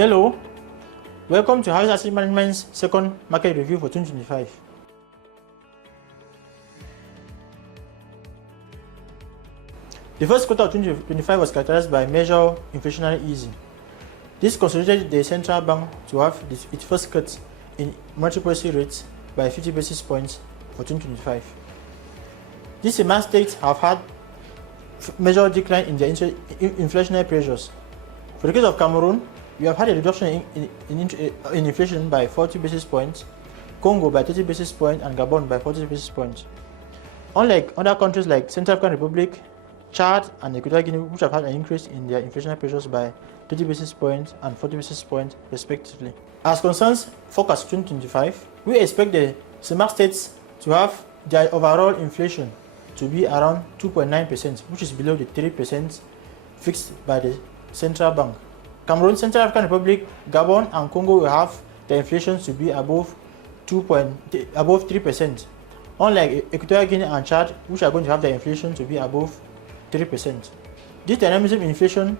Hello, welcome to House Asset Management's second market review for 2025. The first quarter of 2025 was characterized by major inflationary easing. This consolidated the central bank to have its first cut in monetary policy rates by 50 basis points for 2025. These Cemac states have had major decline in their inflationary pressures. For the case of Cameroon, we have had a reduction in inflation by 40 basis points, Congo by 30 basis points, and Gabon by 40 basis points. Unlike other countries like Central African Republic, Chad, and Equatorial Guinea, which have had an increase in their inflationary pressures by 30 basis points and 40 basis points respectively. As concerns forecast 2025, we expect the Cemac states to have their overall inflation to be around 2.9%, which is below the 3% fixed by the central bank. Cameroon, Central African Republic, Gabon, and Congo will have their inflation to be above 3%, unlike Equatorial Guinea and Chad, which are going to have their inflation to be above 3%. This dynamism in inflation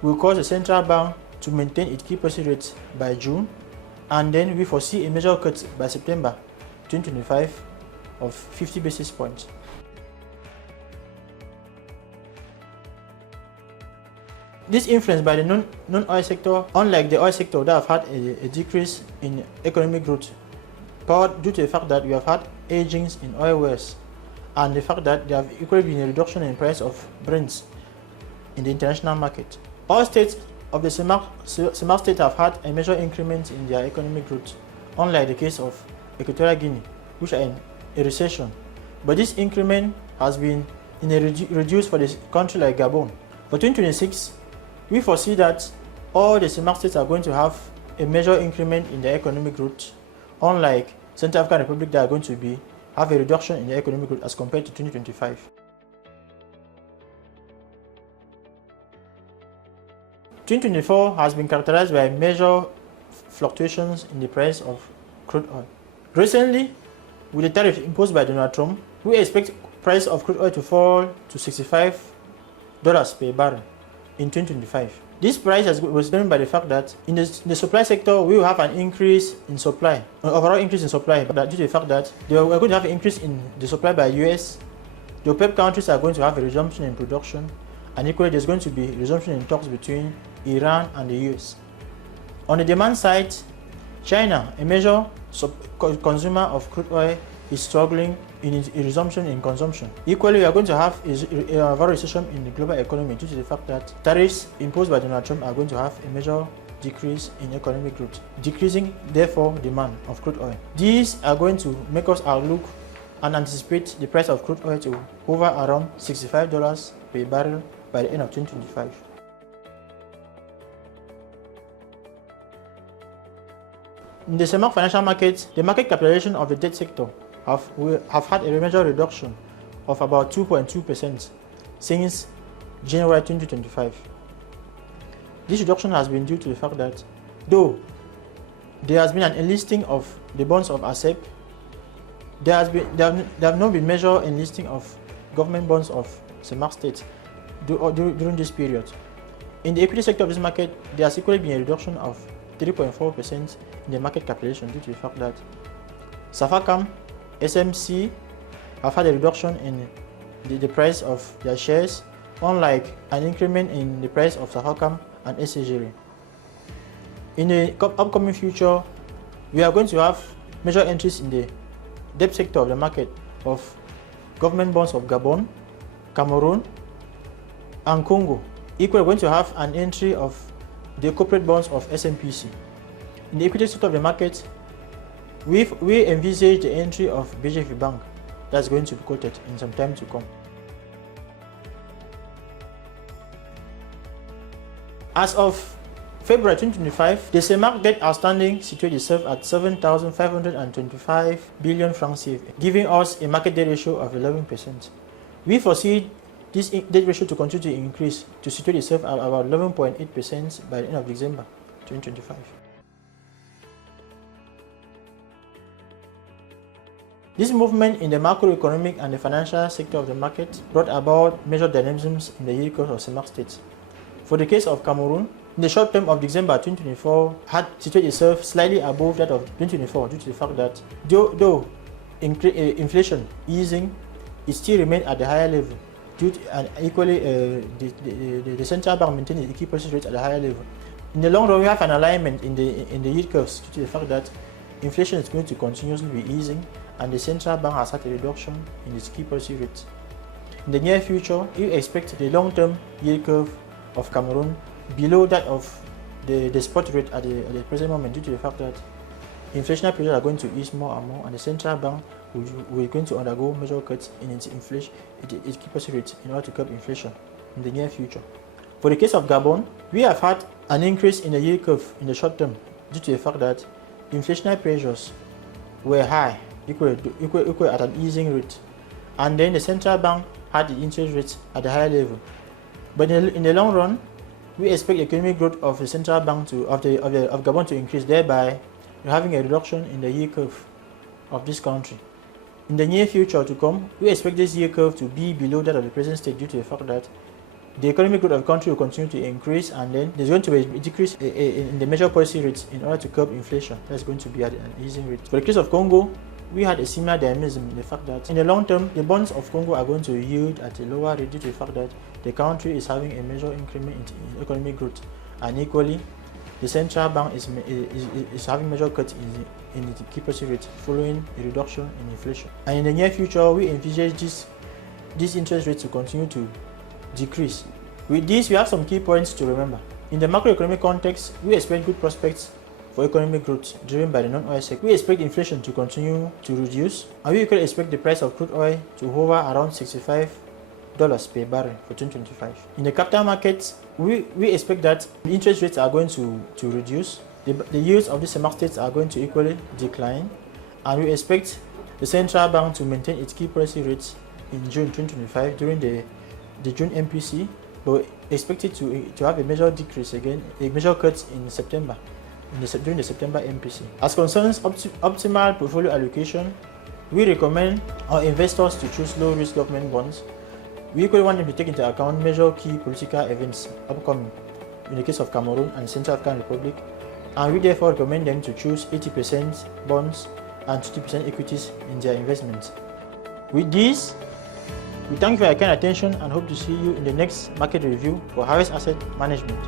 will cause the central bank to maintain its key policy rates by June, and then we foresee a major cut by September 2025 of 50 basis points. This influenced by the non-oil sector, unlike the oil sector that have had a decrease in economic growth, powered due to the fact that we have had agings in oil wells, and the fact that there have equally been a reduction in price of Brent in the international market. All states of the Cemac state have had a major increment in their economic growth, unlike the case of Equatorial Guinea, which are in a recession. But this increment has been reduced for the country like Gabon. For 2026, we foresee that all the Cemac states are going to have a major increment in their economic growth, unlike Central African Republic that are going to have a reduction in their economic growth as compared to 2025. 2024 has been characterized by major fluctuations in the price of crude oil. Recently, with the tariff imposed by Donald Trump, we expect price of crude oil to fall to $65 per barrel in 2025. This price was driven by the fact that in the supply sector, we will have an increase in supply, an overall increase in supply, but due to the fact that we are going to have an increase in the supply by US, the OPEC countries are going to have a resumption in production, and equally there's going to be resumption in talks between Iran and the US. On the demand side, China, a major consumer of crude oil, is struggling in a resumption in consumption. Equally, we are going to have a recession in the global economy due to the fact that tariffs imposed by Donald Trump are going to have a major decrease in economic growth, decreasing therefore demand of crude oil. These are going to make us outlook and anticipate the price of crude oil to hover around $65 per barrel by the end of 2025. In the Cemac financial markets, the market capitalization of the debt sector have had a major reduction of about 2.2% since January 2025. This reduction has been due to the fact that though there has been an enlisting of the bonds of ASEP, there have not been major enlisting of government bonds of Cemac states during this period. In the equity sector of this market, there has equally been a reduction of 3.4% in the market capitalization due to the fact that Safacam, SMC have had a reduction in the price of their shares, unlike an increment in the price of Safacam and SAGR. In the upcoming future, we are going to have major entries in the debt sector of the market of government bonds of Gabon, Cameroon, and Congo. Equally, we're going to have an entry of the corporate bonds of SMPC. In the equity sector of the market, we envisage the entry of BJF Bank that's going to be quoted in some time to come. As of February 2025, the Cemac debt outstanding situated itself at 7,525 billion francs CFA, giving us a market debt ratio of 11%. We foresee this debt ratio to continue to increase to situate itself at about 11.8% by the end of December 2025. This movement in the macroeconomic and the financial sector of the market brought about major dynamisms in the yield curve of Cemac states. For the case of Cameroon, In the short term of December 2024 had situated itself slightly above that of 2024 due to the fact that though inflation easing, it still remained at the higher level. And equally, the central bank maintained the key policy rate at a higher level. In the long run, we have an alignment in the yield curves due to the fact that inflation is going to continuously be easing, and the central bank has had a reduction in its key policy rate. In the near future, we expect the long-term yield curve of Cameroon below that of the spot rate at the present moment due to the fact that inflationary pressures are going to ease more and more, and the central bank will going to undergo major cuts in its key policy rate in order to curb inflation in the near future. For the case of Gabon, we have had an increase in the yield curve in the short term due to the fact that inflationary pressures were high, equal at an easing rate, and then the central bank had the interest rates at a higher level. But in the long run, we expect the economic growth of the central bank of Gabon to increase, thereby having a reduction in the yield curve of this country. In the near future to come, we expect this yield curve to be below that of the present state due to the fact that the economic growth of the country will continue to increase, and then there's going to be a decrease in the major policy rates in order to curb inflation. That's going to be at an easing rate. For the case of Congo, we had a similar dynamism in the fact that in the long term, the bonds of Congo are going to yield at a lower rate due to the fact that the country is having a major increment in economic growth, and equally, the central bank is having major cuts in the key policy rate following a reduction in inflation. And in the near future, we envisage these interest rates to continue to decrease. With this, we have some key points to remember. In the macroeconomic context, we expect good prospects for economic growth driven by the non-oil sector. We expect inflation to continue to reduce, and we could expect the price of crude oil to hover around $65 per barrel for 2025. In the capital markets, we expect that the interest rates are going to reduce, the yields of the Cemac states are going to equally decline, and we expect the central bank to maintain its key policy rates in June 2025 during the June MPC, but expected to have a major decrease again, a major cut in September, during the September MPC. As concerns optimal portfolio allocation, we recommend our investors to choose low-risk government bonds. We equally want them to take into account major key political events upcoming in the case of Cameroon and Central African Republic, and we therefore recommend them to choose 80% bonds and 20% equities in their investments. With this, we thank you for your kind attention and hope to see you in the next market review for Harvest Asset Management.